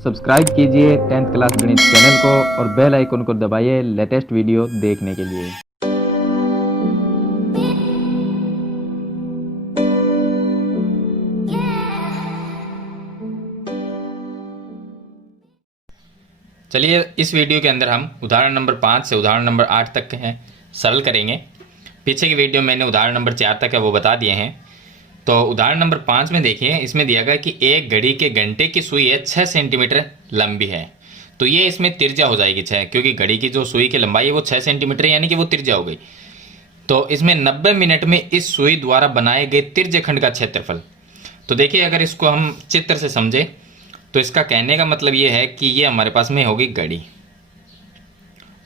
Subscribe कीजिए 10th class गणित channel को और बेल आइकन को दबाइए लेटेस्ट वीडियो देखने के लिए। चलिए इस वीडियो के अंदर हम उदाहरण नंबर 5 से उदाहरण नंबर 8 तक के हैं सरल करेंगे। पीछे की वीडियो मैंने उदाहरण नंबर 4 तक है वो बता दिए हैं। तो उदाहरण नंबर 5 में देखिए, इसमें दिया गया कि एक घड़ी के घंटे की सुई है 6 सेंटीमीटर लंबी है। तो ये इसमें तिरछा हो जाएगी 6, क्योंकि घड़ी की जो सुई की लंबाई है वो 6 सेंटीमीटर यानी कि वो तिरछा हो गई। तो इसमें 90 मिनट में इस सुई द्वारा बनाए गए तिरछे खंड का क्षेत्रफल। तो देखिए, अगर इसको हम चित्र से समझे तो इसका कहने का मतलब ये है कि ये हमारे पास में होगी घड़ी,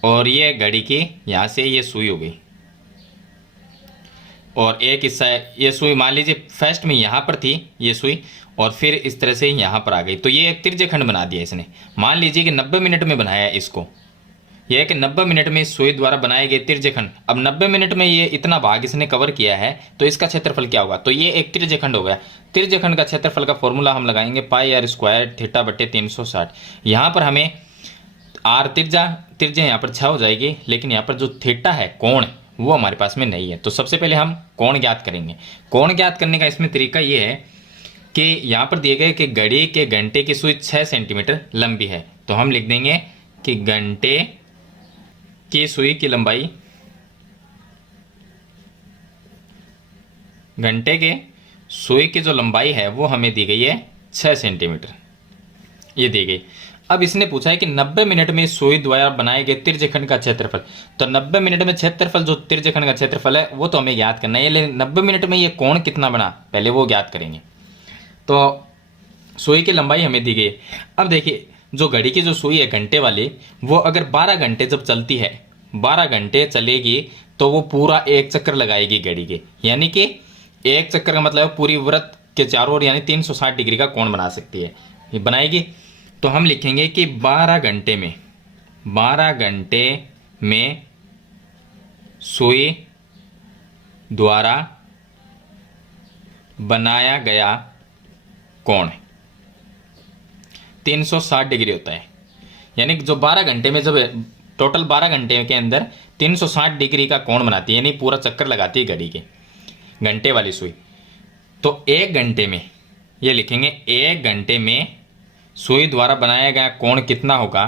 और ये घड़ी की यहाँ से ये सुई हो गई, और एक हिस्सा ये सुई मान लीजिए फर्स्ट में यहाँ पर थी ये सुई, और फिर इस तरह से यहाँ पर आ गई। तो ये एक तिरछे खंड बना दिया इसने। मान लीजिए कि 90 मिनट में बनाया है इसको, यह है कि 90 मिनट में इस सुई द्वारा बनाए गए तिरछे खंड। अब 90 मिनट में ये इतना भाग इसने कवर किया है, तो इसका क्षेत्रफल क्या होगा? तो ये एक तिरछे खंड हो गया। तिरछे खंड का क्षेत्रफल का फॉर्मूला हम लगाएंगे पाई आर स्क्वायर थीटा बटे 360। यहाँ पर हमें आर तिरछे यहाँ पर 6 हो जाएगी, लेकिन यहाँ पर जो थीटा है कोण वो हमारे पास में नहीं है। तो सबसे पहले हम कोण ज्ञात करेंगे। कोण ज्ञात करने का इसमें तरीका ये है कि यहाँ पर दिए गए कि घड़ी के घंटे की सुई 6 सेंटीमीटर लंबी है, तो हम लिख देंगे कि घंटे की सुई की लंबाई, घंटे के सुई की जो लंबाई है वो हमें दी गई है 6 सेंटीमीटर, ये दी गई। अब इसने पूछा है कि 90 मिनट में सुई द्वारा बनाए गए तिरछे खंड का क्षेत्रफल। तो 90 मिनट में क्षेत्रफल जो तिरछे खंड का क्षेत्रफल है वो तो हमें ज्ञात करना है, लेकिन 90 मिनट में ये कोण कितना बना पहले वो ज्ञात करेंगे। तो सुई की लंबाई हमें दी गई। अब देखिए, जो घड़ी की जो सुई है घंटे वाली, वो अगर 12 घंटे जब चलती है, 12 घंटे चलेगी तो वो पूरा एक चक्कर लगाएगी घड़ी के, यानी कि एक चक्कर का मतलब पूरी वृत्त के चारों ओर यानी 360 डिग्री का कोण बना सकती है, ये बनाएगी। तो हम लिखेंगे कि 12 घंटे में सुई द्वारा बनाया गया कोण 360 डिग्री होता है। यानी जो 12 घंटे में, जब टोटल 12 घंटे के अंदर 360 डिग्री का कोण बनाती है, यानी पूरा चक्कर लगाती है घड़ी के, घंटे वाली सुई। तो एक घंटे में, ये लिखेंगे एक घंटे में सुई द्वारा बनाया गया कोण कितना होगा?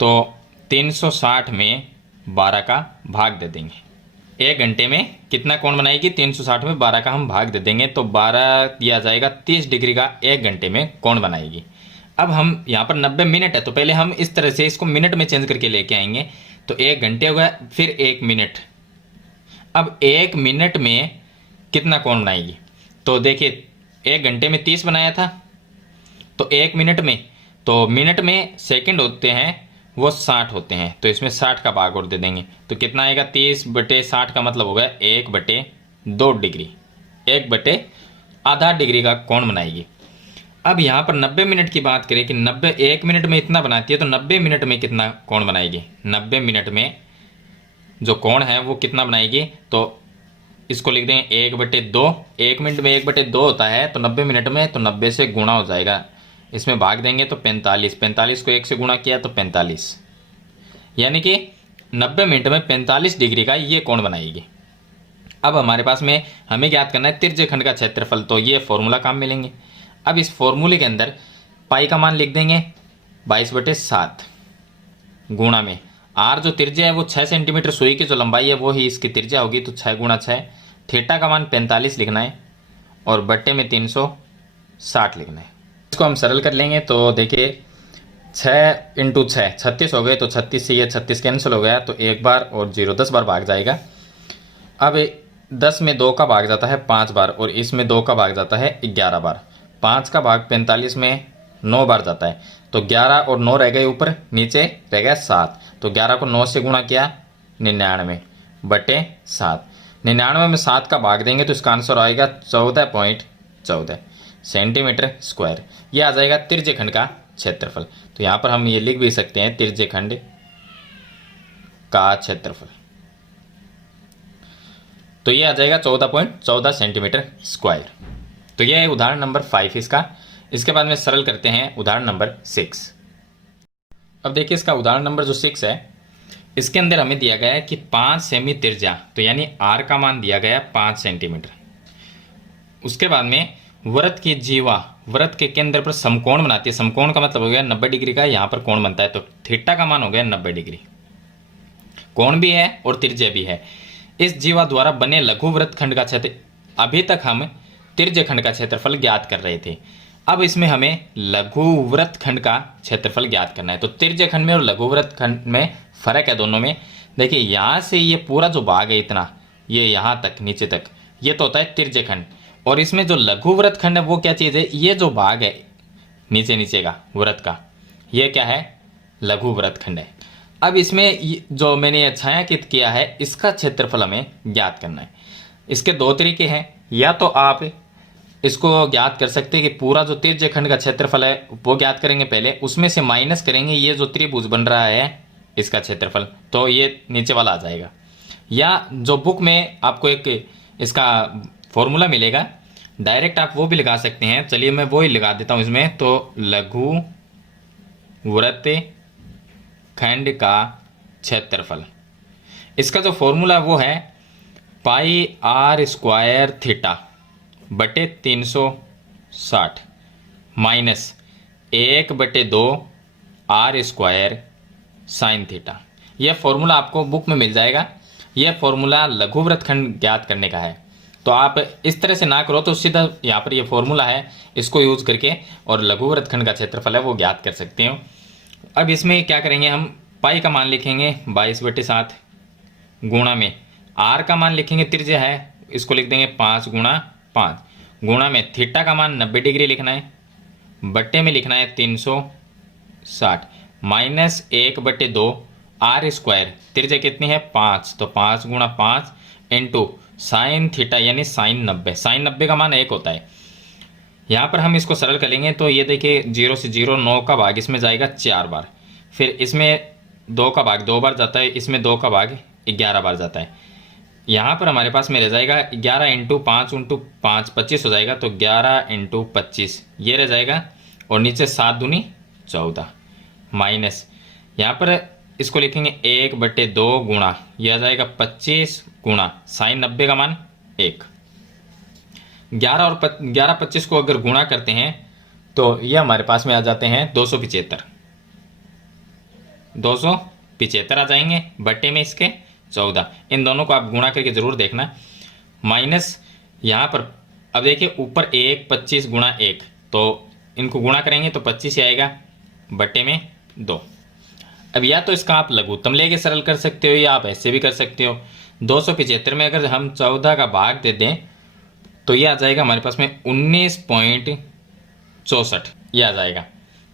तो 360 में 12 का भाग दे देंगे। एक घंटे में कितना कोण बनाएगी? 360 में 12 का हम भाग दे देंगे, तो 12 दिया जाएगा 30 डिग्री का एक घंटे में कोण बनाएगी। अब हम यहाँ पर 90 मिनट है, तो पहले हम इस तरह से इसको मिनट में चेंज करके लेके आएंगे। तो एक घंटे हो गया, फिर एक मिनट। अब एक मिनट में कितना कोण बनाएगी? तो देखिए, एक घंटे में 30 बनाया था, तो एक मिनट में, तो मिनट में सेकंड होते हैं वो 60 होते हैं, तो इसमें 60 का भाग और दे देंगे। तो कितना आएगा? 30 बटे 60 का मतलब होगा 1 बटे 2 डिग्री, 1 बटे आधा डिग्री का कोण बनाएगी। अब यहाँ पर 90 मिनट की बात करें कि 90 एक मिनट में इतना बनाती है, तो 90 मिनट में कितना कोण बनाएगी? 90 मिनट में जो कोण है वो कितना बनाएगी? तो इसको लिख देंगे 1 बटे 2। एक मिनट में 1 बटे 2 होता है, तो 90 मिनट में तो 90 से गुणा हो जाएगा, इसमें भाग देंगे तो 45। 45 को 1 से गुणा किया तो 45, यानी कि 90 मिनट में 45 डिग्री का ये कोण बनाएगी। अब हमारे पास में हमें ज्ञात करना है तिरछे खंड का क्षेत्रफल, तो ये फॉर्मूला काम मिलेंगे। अब इस फॉर्मूले के अंदर पाई का मान लिख देंगे 22 बटे 7 गुणा में आर जो तिरछा है वो 6 सेंटीमीटर, सुई की जो लंबाई है वो ही इसकी तिरछा होगी, तो 6 गुणा 6। थीटा का मान 45 लिखना है और बट्टे में 360 लिखना है। इसको हम सरल कर लेंगे। तो देखिए, 6 इंटू 6 36 हो गए, तो 36 से ये 36 कैंसिल हो गया, तो एक बार और 0 10 बार भाग जाएगा। अब 10 में 2 का भाग जाता है 5 बार, और इसमें 2 का भाग जाता है 11 बार। 5 का भाग 45 में 9 बार जाता है, तो 11 और 9 रह गए ऊपर, नीचे रह गया 7। तो 11 को 9 से गुणा किया 99 बटे 7। 99 में 7 का भाग देंगे तो इसका आंसर आएगा 14.14 सेंटीमीटर स्क्वायर। ये आ जाएगा तिरछे खंड का क्षेत्रफल। तो यहाँ पर हम ये लिख भी सकते हैं तिरछे खंड का क्षेत्रफल। तो ये आ जाएगा 14.14 सेंटीमीटर स्क्वायर। तो ये है उदाहरण नंबर 5 इसका। इसके बाद में सरल करते हैं उदाहरण नंबर 6। अब देखिए इसका उदाहरण नंबर जो 6 है, इसके अंदर हमें दिया गया है कि 5 सेमी त्रिज्या, तो यानी आर का मान दिया गया 5 सेंटीमीटर। उसके बाद में वृत्त की जीवा वृत्त के केंद्र पर समकोण बनाती है। समकोण का मतलब हो गया 90 डिग्री का, यहाँ पर कोण बनता है, तो थीटा का मान हो गया 90 डिग्री। कोण भी है और त्रिज्या भी है। इस जीवा द्वारा बने लघु वृत्तखंड का क्षेत्र, अभी तक हम त्रिज्यखंड का क्षेत्रफल ज्ञात कर रहे थे, अब इसमें हमें लघु वृत्तखंड का क्षेत्रफल ज्ञात करना है। तो त्रिज्यखंड में और लघु वृत्तखंड में फर्क है दोनों में। देखिए यहाँ से ये पूरा जो भाग है इतना, ये यहाँ तक नीचे तक, ये तो होता है त्रिज्यखंड। और इसमें जो लघु वृत्तखंड है वो क्या चीज़ है, ये जो भाग है नीचे नीचे का वृत्त का, ये क्या है, लघु वृत्तखंड है। अब इसमें जो मैंने ये छायांकित किया है, इसका क्षेत्रफल हमें ज्ञात करना है। इसके दो तरीके हैं, या तो आप इसको ज्ञात कर सकते हैं कि पूरा जो त्रिज्यखंड का क्षेत्रफल है वो ज्ञात करेंगे पहले, उसमें से माइनस करेंगे ये जो त्रिभुज बन रहा है इसका क्षेत्रफल, तो ये नीचे वाला आ जाएगा। या जो बुक में आपको एक इसका फॉर्मूला मिलेगा, डायरेक्ट आप वो भी लगा सकते हैं। चलिए मैं वो ही लगा देता हूँ इसमें। तो लघु वृत्तखंड का क्षेत्रफल, इसका जो फॉर्मूला वो है पाई आर स्क्वायर थीटा बटे 360 minus 1/2 r square sine theta. यह फॉर्मूला आपको बुक में मिल जाएगा। यह फॉर्मूला लघु वृत्तखंड ज्ञात करने का है। तो आप इस तरह से ना करो तो सीधा यहाँ पर यह फॉर्मूला है, इसको यूज करके और लघु वृत्तखंड का क्षेत्रफल है वो ज्ञात कर सकते हो। अब इसमें क्या करेंगे, हम पाई का मान लिखेंगे 22/7 गुणा में आर का मान लिखेंगे, त्रिज्या है, इसको लिख देंगे 5 × 5 गुणा में थीटा का मान 90 डिग्री लिखना है, बट्टे में लिखना है 360 माइनस 1/2 आर स्क्वायर, त्रिज्या कितनी है 5, तो 5 × 5 इंटू साइन थीटा यानी साइन 90। साइन 90 का मान 1 होता है। यहाँ पर हम इसको सरल करेंगे तो ये देखिए 0 से 0 9 का भाग इसमें जाएगा 4 बार, फिर इसमें 2 का भाग 2 बार जाता है, इसमें 2 का भाग 11 बार जाता है। यहाँ पर हमारे पास में रह जाएगा 11 × 5 × 5 25 हो जाएगा, तो 11 × 25 ये रह जाएगा, और नीचे 7 दूनी 14 माइनस यहाँ पर इसको लिखेंगे 1/2 गुणा, यह आ जाएगा 25 गुणा साइन 90 का मान 1। 11 और 11 25 को अगर गुणा करते हैं तो ये हमारे पास में आ जाते हैं 275 आ जाएंगे, बट्टे में इसके 14। इन दोनों को आप गुणा करके जरूर देखना। माइनस यहाँ पर अब देखिए ऊपर 1 25 गुणा 1, तो इनको गुणा करेंगे तो 25 ही आएगा, बट्टे में 2। अब या तो इसका आप लघुत्तम लेके सरल कर सकते हो या आप ऐसे भी कर सकते हो। 275 में अगर हम 14 का भाग दे दें तो ये आ जाएगा हमारे पास में 19.64 ये आ जाएगा,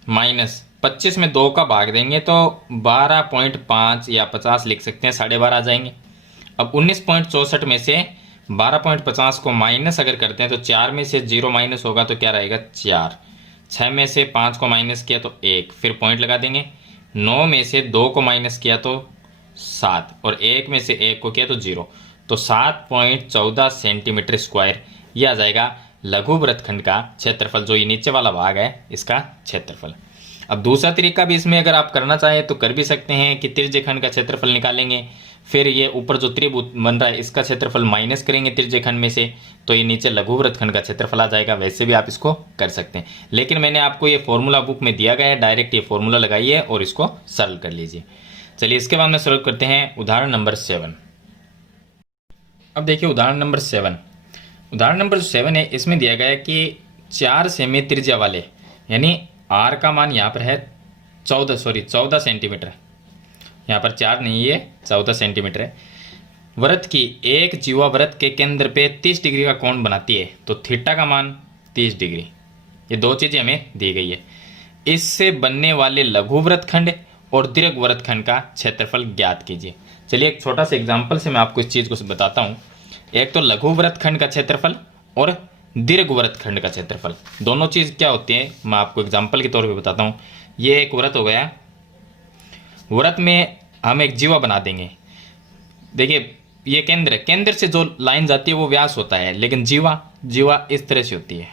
माइनस 25 में 2 का भाग देंगे तो 12.5 या 50 लिख सकते हैं, 12.5 आ जाएंगे। अब 19.64 में से 12.50 को माइनस अगर करते हैं तो 4 में से 0 माइनस होगा तो क्या रहेगा 4, 6 में से 5 को माइनस किया तो 1, फिर पॉइंट लगा देंगे, 9 में से 2 को माइनस किया तो 7 और 1 में से 1 को किया तो 0, तो 7.14 सेंटीमीटर स्क्वायर ये आ जाएगा लघु वृत्तखंड का क्षेत्रफल, जो ये नीचे वाला भाग है इसका क्षेत्रफल। अब दूसरा तरीका भी इसमें अगर आप करना चाहें तो कर भी सकते हैं कि त्रिज्यखंड का क्षेत्रफल निकालेंगे, फिर ये ऊपर जो त्रिभुज बन रहा है इसका क्षेत्रफल माइनस करेंगे त्रिज्यखंड में से, तो ये नीचे लघु वृत्तखंड का क्षेत्रफल आ जाएगा। वैसे भी आप इसको कर सकते हैं, लेकिन मैंने आपको ये फॉर्मूला बुक में दिया गया है, डायरेक्ट ये फॉर्मूला लगाइए और इसको सरल कर लीजिए। चलिए इसके बाद में सरल करते हैं उदाहरण नंबर 7। अब देखिए उदाहरण नंबर 7, उदाहरण नंबर 7 है, इसमें दिया गया है कि 4 सेमी त्रिज्या वाले, यानी आर का मान यहाँ पर है 14 सेंटीमीटर, यहाँ पर 4 नहीं है 14 सेंटीमीटर है, वृत्त की एक जीवा वृत्त के केंद्र पे 30 डिग्री का कोण बनाती है, तो थीटा का मान 30 डिग्री। ये दो चीज़ें हमें दी गई है। इससे बनने वाले लघु वृत्तखंड और दीर्घ वृत्तखंड का क्षेत्रफल ज्ञात कीजिए। चलिए एक छोटा सा एग्जाम्पल से मैं आपको इस चीज़ को बताता हूँ। एक तो लघु वृत्तखंड का क्षेत्रफल और दीर्घ वृत्तखंड का क्षेत्रफल, दोनों चीज़ क्या होती है मैं आपको एग्जाम्पल के तौर पे बताता हूँ। ये एक वृत्त हो गया, वृत्त में हम एक जीवा बना देंगे। देखिए ये केंद्र से जो लाइन जाती है वो व्यास होता है, लेकिन जीवा इस तरह से होती है,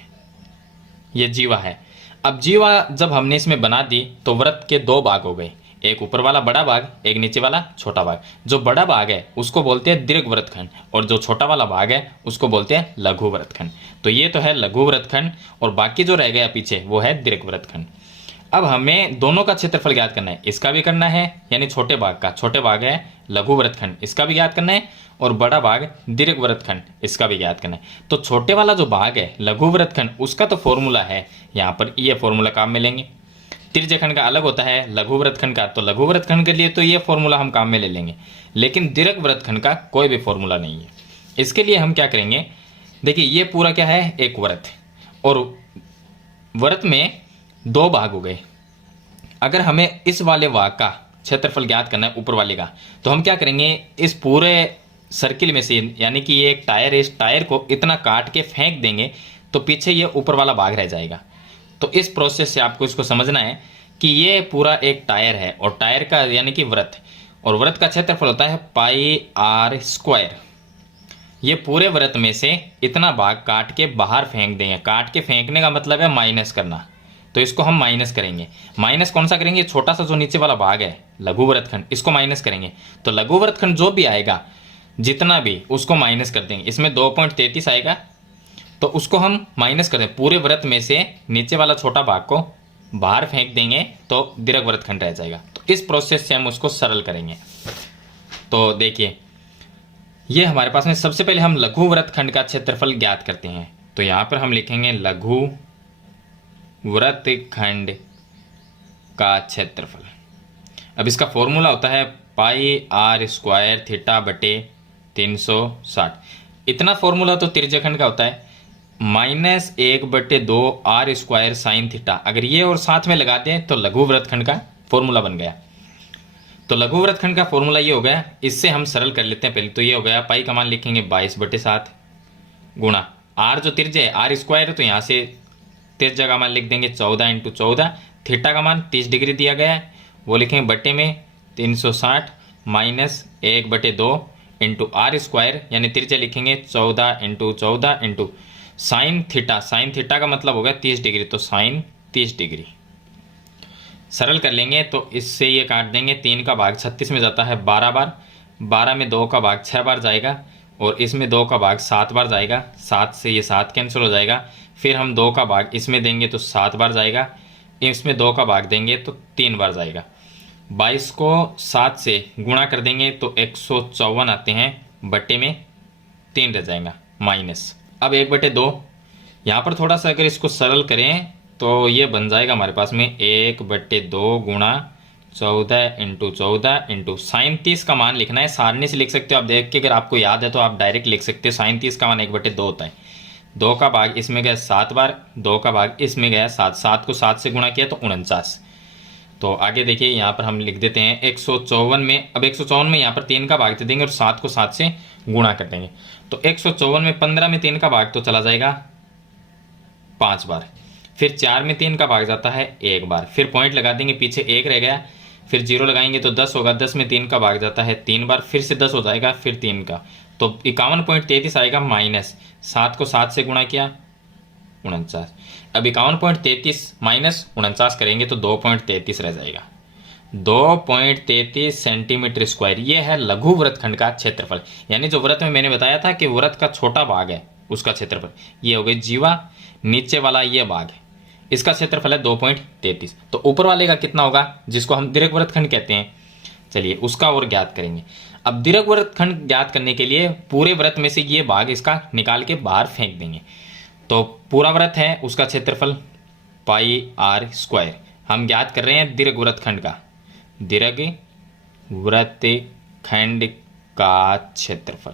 ये जीवा है। अब जीवा जब हमने इसमें बना दी तो वृत्त के दो भाग हो गए, एक ऊपर वाला बड़ा भाग, एक नीचे वाला छोटा भाग। जो बड़ा भाग है उसको बोलते हैं दीर्घ वृत्तखंड और जो छोटा वाला भाग है उसको बोलते हैं लघु वृत्तखंड। तो ये तो है लघु वृत्तखंड और बाकी जो रह गया पीछे वो है दीर्घ वृत्तखंड। अब हमें दोनों का क्षेत्रफल ज्ञात करना है, इसका भी करना है यानी छोटे भाग का, छोटे भाग है लघु वृत्तखंड, इसका भी ज्ञात करना है, और बड़ा भाग दीर्घ वृत्तखंड, इसका भी ज्ञात करना है। तो छोटे वाला जो भाग है लघु वृत्तखंड उसका तो फॉर्मूला है यहाँ पर, ये फॉर्मूला काम में लेंगे। तिर्यखंड का अलग होता है लघु वृत्तखंड का, तो लघु वृत्तखंड के लिए तो ये फॉर्मूला हम काम में ले लेंगे, लेकिन दीर्घ वृत्तखंड का कोई भी फॉर्मूला नहीं है। इसके लिए हम क्या करेंगे, देखिए ये पूरा क्या है, एक वृत्त, और वृत्त में दो भाग हो गए। अगर हमें इस वाले भाग का क्षेत्रफल ज्ञात करना है ऊपर वाले का, तो हम क्या करेंगे, इस पूरे सर्किल में से यानी कि ये एक टायर है, इस टायर को इतना काट के फेंक देंगे तो पीछे ये ऊपर वाला भाग रह जाएगा। तो इस प्रोसेस से आपको इसको समझना है कि ये पूरा एक टायर है और टायर का यानी कि वृत्त, और वृत्त का क्षेत्रफल होता है पाई आर स्क्वायर। ये पूरे वृत्त में से इतना भाग काट के बाहर फेंक देंगे। काट के फेंकने का मतलब है माइनस करना, तो इसको हम माइनस करेंगे। माइनस कौन सा करेंगे, छोटा सा जो नीचे वाला भाग है लघु वृत्तखंड, इसको माइनस करेंगे। तो लघु वृत्तखंड जो भी आएगा जितना भी उसको माइनस कर देंगे। इसमें 2.33 आएगा तो उसको हम माइनस कर दें, पूरे वृत्त में से नीचे वाला छोटा भाग को बाहर फेंक देंगे तो दीर्घ वृत्तखंड रह जाएगा। तो इस प्रोसेस से हम उसको सरल करेंगे। तो देखिए ये हमारे पास में सबसे पहले हम लघु वृत्तखंड का क्षेत्रफल ज्ञात करते हैं। तो यहाँ पर हम लिखेंगे लघु वृत्तखंड का क्षेत्रफल। अब इसका फॉर्मूला होता है पाई आर स्क्वायर थीटा बटे 360। इतना फॉर्मूला तो तिर्यखंड का होता है, -1/2 आर स्क्वायर साइन थीटा। अगर ये और साथ में लगा दें तो लघु वृत्तखंड का फॉर्मूला बन गया। तो लघु वृत्तखंड का फॉर्मूला ये हो गया। इससे हम सरल कर लेते हैं। पहले तो ये हो गया, पाई का मान लिखेंगे 22/7 गुणा आर जो तिर्य है आर स्क्वायर है, तो यहाँ से तिर्यक का मान लिख देंगे 14 × 14। थीटा का मान 30 डिग्री दिया गया है, वो लिखेंगे बटे में 360 -1/2 इंटू आर स्क्वायर, यानी तिर्यक लिखेंगे 14 × 14 into sine theta. Sine theta का मतलब होगा 30 डिग्री, तो साइन 30 डिग्री। सरल कर लेंगे तो इससे ये काट देंगे, 3 का भाग 36 में जाता है 12 बार, 12 में 2 का भाग 6 बार जाएगा, और इसमें 2 का भाग 7 बार जाएगा। 7 से ये 7 कैंसिल हो जाएगा। फिर हम 2 का भाग इसमें देंगे तो 7 बार जाएगा, इसमें 2 का भाग देंगे तो 3 बार जाएगा। 22 को 7 से गुणा कर देंगे तो 154 आते हैं, बटे में 3 रह जाएगा माइनस। अब 1/2 यहाँ पर थोड़ा सा अगर इसको सरल करें तो ये बन जाएगा हमारे पास में 1/2 गुणा 14 × 14 इंटू साइन 30 का मान लिखना है। सारणी से लिख सकते हो आप, देख के अगर आपको याद है तो आप डायरेक्ट लिख सकते हो। साइन 30 का मान 1/2 होता है। 2 का भाग इसमें गया 7 बार, 2 का भाग इसमें गया 7, 7 को 7 से गुणा किया तो 49। तो आगे देखिए यहाँ पर हम लिख देते हैं 154 में। अब 154 में यहाँ पर 3 का भाग दे देंगे और 7 को 7 से गुणा कर देंगे। तो 154 में 15 में 3 का भाग तो चला जाएगा 5 बार, फिर 4 में 3 का भाग जाता है 1 बार, फिर पॉइंट लगा देंगे, पीछे 1 रह गया, फिर 0 लगाएंगे तो 10 होगा, 10 में 3 का भाग जाता है 3 बार, फिर से 10 हो जाएगा, फिर 3 का, तो 51.33 आएगा माइनस 7 को 7 से गुणा किया 49। अब 51.33 माइनस 49 करेंगे तो 2.33 रह जाएगा, 2.33 सेंटीमीटर स्क्वायर। ये है लघु वृत्तखंड का क्षेत्रफल, यानी जो वृत्त में मैंने बताया था कि वृत्त का छोटा भाग है उसका क्षेत्रफल। ये हो गई जीवा, नीचे वाला ये भाग है, इसका क्षेत्रफल है 2.33। तो ऊपर वाले का कितना होगा, जिसको हम दीर्घ वृत्तखंड कहते हैं, चलिए उसका और ज्ञात करेंगे। अब दीर्घ वृत्तखंड ज्ञात करने के लिए पूरे वृत्त में से ये भाग इसका निकाल के बाहर फेंक देंगे। तो पूरा वृत्त है उसका क्षेत्रफल पाई आर स्क्वायर। हम ज्ञात कर रहे हैं दीर्घ वृत्तखंड का, दीर्घ वृत्तखंड का क्षेत्रफल।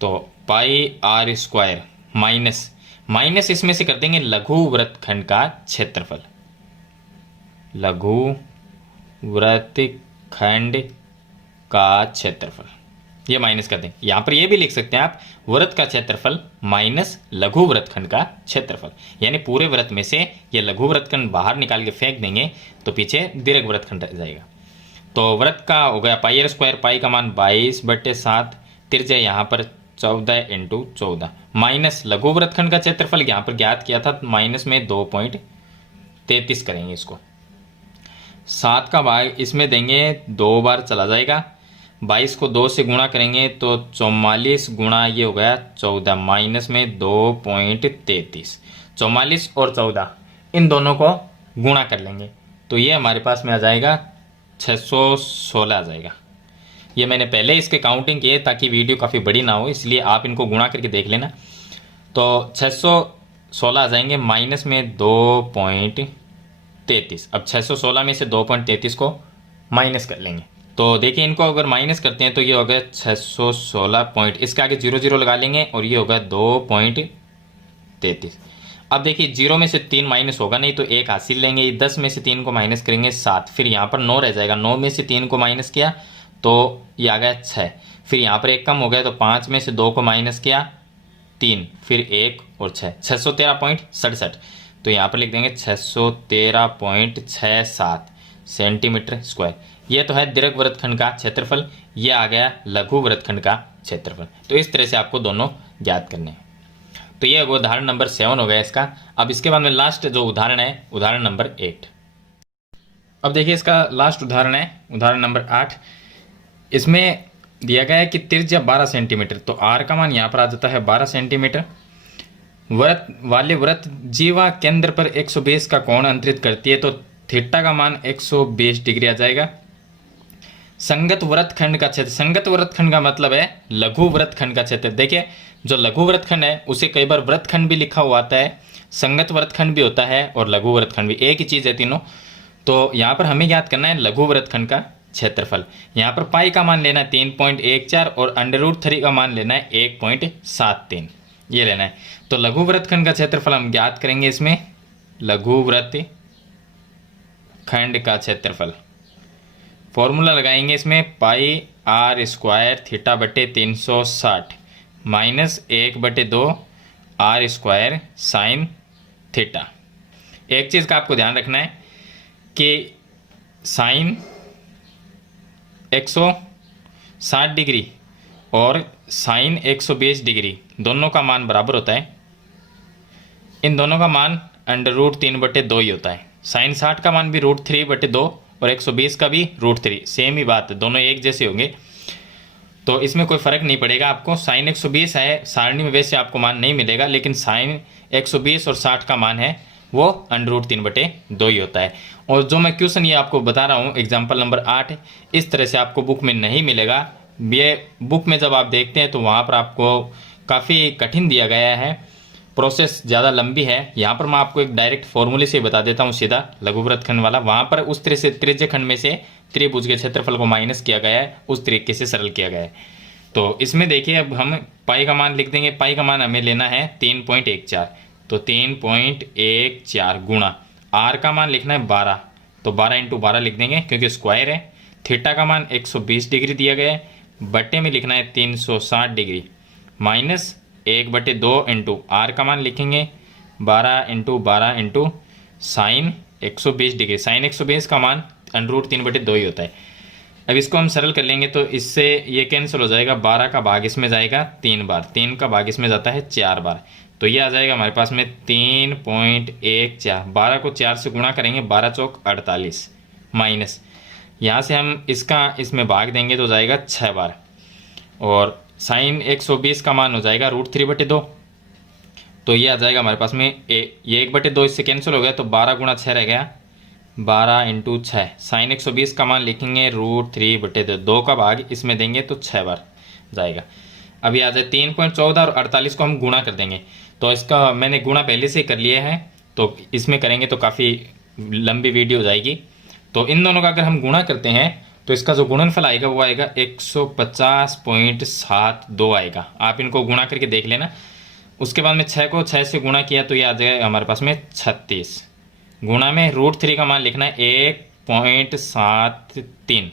तो पाई आर स्क्वायर माइनस माइनस इसमें से कर देंगे लघु वृत्तखंड का क्षेत्रफल, लघु वृत्तखंड का क्षेत्रफल, ये माइनस कर दें। यहाँ पर ये भी लिख सकते हैं आप, वृत्त का क्षेत्रफल माइनस लघु वृत्तखंड का क्षेत्रफल, यानी पूरे वृत्त में से ये लघु वृत्तखंड बाहर निकाल के फेंक देंगे तो पीछे दीर्घ वृत्तखंड रह जाएगा। तो वृत्त का हो गया पाई आर स्क्वायर, पाई का मान 22/7, तिर्यक यहाँ पर 14 इंटू 14 माइनस लघु वृत्तखंड का क्षेत्रफल यहाँ पर ज्ञात किया था, माइनस में 2.33 करेंगे इसको। 7 का भाग इसमें देंगे, 2 बार चला जाएगा। 22 को 2 से गुणा करेंगे तो 44 गुणा ये हो गया 14, माइनस में 2.33। 44 और 14 इन दोनों को गुणा कर लेंगे तो ये हमारे पास में आ जाएगा 616 आ जाएगा। ये मैंने पहले इसके काउंटिंग किए ताकि वीडियो काफ़ी बड़ी ना हो, इसलिए आप इनको गुणा करके देख लेना। तो 616 आ जाएंगे, माइनस में 2.33। अब 616 में से 2.33 को माइनस कर लेंगे तो देखिए इनको अगर माइनस करते हैं तो ये होगा 616 पॉइंट, इसके आगे 0 0 लगा लेंगे और ये होगा 2.33। अब देखिए 0 में से 3 माइनस होगा नहीं तो 1 हासिल लेंगे, 10 में से 3 को माइनस करेंगे 7, फिर यहाँ पर 9 रह जाएगा, 9 में से 3 को माइनस किया तो ये आ गया 6, फिर यहाँ पर 1 कम हो गया तो 5 में से 2 को माइनस किया 3, फिर 1 और 6, 613.67। तो यहाँ पर लिख देंगे 613.67 सेंटीमीटर स्क्वायर। ये तो है दीर्घ वृत्तखंड का क्षेत्रफल, ये आ गया लघु वृत्तखंड का क्षेत्रफल। तो इस तरह से आपको दोनों ज्ञात करने हैं। तो ये उदाहरण नंबर 7 हो गया इसका। अब इसके बाद में लास्ट जो उदाहरण है उदाहरण नंबर 8। अब देखिए इसका लास्ट उदाहरण है उदाहरण नंबर 8। इसमें दिया गया है कि त्रिज्या 12 सेंटीमीटर, तो आर का मान यहाँ पर आ जाता है 12 सेंटीमीटर। वृत्त वाले वृत्त जीवा केंद्र पर 120 का कोण अंतरित करती है तो थीटा का मान 120 डिग्री आ जाएगा। संगत वृत्तखंड का क्षेत्र, संगत वृत्तखंड का मतलब है लघु वृत्तखंड का क्षेत्र। देखिए जो लघु वृत्तखंड है उसे कई बार वृत्तखंड भी लिखा हुआ आता है, संगत वृत्तखंड भी होता है और लघु वृत्तखंड भी, एक ही चीज़ है तीनों। तो यहाँ पर हमें ज्ञात करना है लघु वृत्तखंड का क्षेत्रफल। यहाँ पर पाई का मान लेना है 3.14 और √3 का मान लेना है 1.73, ये लेना है। तो लघु वृत्तखंड का क्षेत्रफल हम ज्ञात करेंगे इसमें, लघु वृत्तखंड का क्षेत्रफल फॉर्मूला लगाएंगे इसमें, पाई r स्क्वायर थीटा बटे 360 minus 1/2 r square sine theta. एक चीज़ का आपको ध्यान रखना है कि साइन 160 डिग्री और साइन 120 डिग्री दोनों का मान बराबर होता है। इन दोनों का मान √3/2 ही होता है। साइन 60 का मान भी √3/2 और 120 का भी √3, सेम ही बात है, दोनों एक जैसे होंगे तो इसमें कोई फ़र्क नहीं पड़ेगा आपको। साइन 120 है सारणी में, वैसे आपको मान नहीं मिलेगा, लेकिन साइन 120 और 60 का मान है वो √3/2 ही होता है। और जो मैं क्वेश्चन ये आपको बता रहा हूँ एग्जाम्पल नंबर 8, इस तरह से आपको बुक में नहीं मिलेगा। ये बुक में जब आप देखते हैं तो वहाँ पर आपको काफ़ी कठिन दिया गया है, प्रोसेस ज़्यादा लंबी है। यहाँ पर मैं आपको एक डायरेक्ट फॉर्मूले से बता देता हूँ सीधा लघु वृत्तखंड वाला। वहाँ पर उस तरह से त्रिज्य खंड में से त्रिभुज के क्षेत्रफल को माइनस किया गया है, उस तरीके से सरल किया गया है। तो इसमें देखिए अब हम पाई का मान लिख देंगे, पाई का मान हमें लेना है 3.14, तो 3.14 गुणा आर का मान लिखना है 12, तो 12 × 12 लिख देंगे क्योंकि स्क्वायर है। थीटा का मान 120 डिग्री दिया गया है, बट्टे में लिखना है 360 डिग्री, माइनस 1/2 इंटू आर का मान लिखेंगे 12 × 12 इंटू साइन 120 डिग्री। साइन 120 का मान √3/2 ही होता है। अब इसको हम सरल कर लेंगे तो इससे ये कैंसिल हो जाएगा, 12 का भाग इसमें जाएगा 3 बार, 3 का भाग इसमें जाता है 4 बार, तो ये आ जाएगा हमारे पास में 3.14। 12 को 4 से गुणा करेंगे, 12 चौक 48, माइनस यहाँ से हम इसका इसमें भाग देंगे तो जाएगा 6 बार, और साइन 120 का मान हो जाएगा √3/2, तो ये आ जाएगा हमारे पास में ये 1/2 इससे कैंसिल हो गया तो 12 × 6 रह गया, 12 × 6। साइन 120 का मान लिखेंगे √3/2, 2 का भाग इसमें देंगे तो 6 बार जाएगा। अभी आ जाए 3.14 और 48 को हम गुणा कर देंगे, तो इसका मैंने गुणा पहले से कर लिया है, तो इसमें करेंगे तो काफ़ी लंबी वीडियो हो जाएगी। तो इन दोनों का अगर हम गुणा करते हैं तो इसका जो गुणनफल आएगा वो आएगा 150.72 आएगा। आप इनको गुणा करके देख लेना। उसके बाद में 6 को 6 से गुणा किया तो ये आ जाएगा हमारे पास में 36, गुणा में √3 का मान लिखना है 1.73,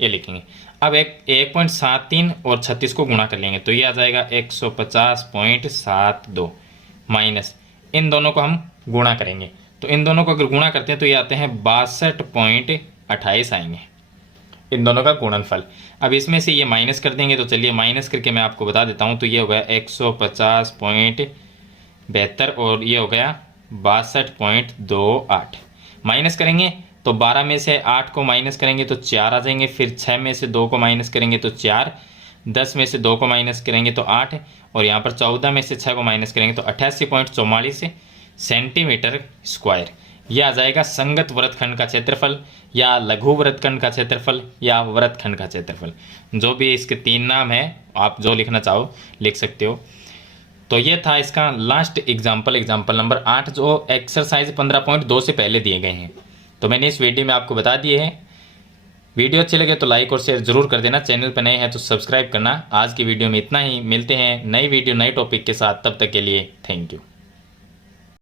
ये लिखेंगे। अब 1.73 और 36 को गुणा कर लेंगे तो ये आ जाएगा 150.72, माइनस इन दोनों को हम गुणा करेंगे, तो इन दोनों को अगर गुणा करते हैं तो ये आते हैं 62.28 आएंगे। इन दोनों का गुणनफल। अब इसमें से ये माइनस कर देंगे, तो चलिए माइनस करके मैं आपको बता देता हूँ। तो ये हो गया 150.72 और ये हो गया 62.28। माइनस करेंगे तो 12 में से 8 को माइनस करेंगे तो 4 आ जाएंगे, फिर 6 में से 2 को माइनस करेंगे तो 4, 10 में से 2 को माइनस करेंगे तो 8, और यहाँ पर 14 में से 6 को माइनस करेंगे तो 88.44 सेंटीमीटर स्क्वायर। यह आ जाएगा संगत वृत्तखंड का क्षेत्रफल या लघु वृत्तखंड का क्षेत्रफल या वृत्तखंड का क्षेत्रफल, जो भी इसके 3 नाम है, आप जो लिखना चाहो लिख सकते हो। तो ये था इसका लास्ट एग्जाम्पल नंबर 8, जो एक्सरसाइज 15.2 से पहले दिए गए हैं। तो मैंने इस वीडियो में आपको बता दिए हैं। वीडियो अच्छी लगे तो लाइक और शेयर जरूर कर देना, चैनल पर नए हैं तो सब्सक्राइब करना। आज की वीडियो में इतना ही, मिलते हैं नई वीडियो नए टॉपिक के साथ, तब तक के लिए थैंक यू।